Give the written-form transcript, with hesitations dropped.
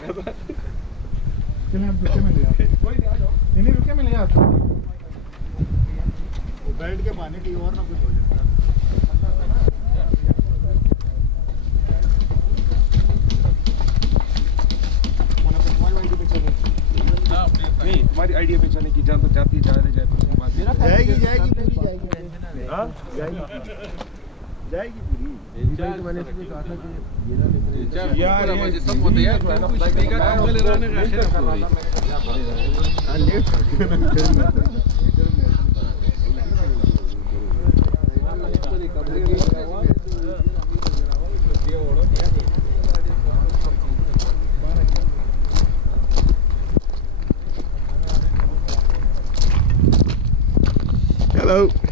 गया था। चलें आप रुके में ले आते हैं। कोई नहीं आ जाओ। नहीं रुके में ले आते हैं। वो बैठ के पानी की और ना कुछ हो जाता। नहीं तुम्हारी आइडिया पे चलने की जान तो जाती जा रही जाएगी जाएगी जाएगी पूरी जाएगी। हाँ जाएगी जाएगी पूरी। मैंने इसलिए कहा था कि यार ये सब होते यार कुछ देगा काम ले रहने का आखिर हां लेट Hello.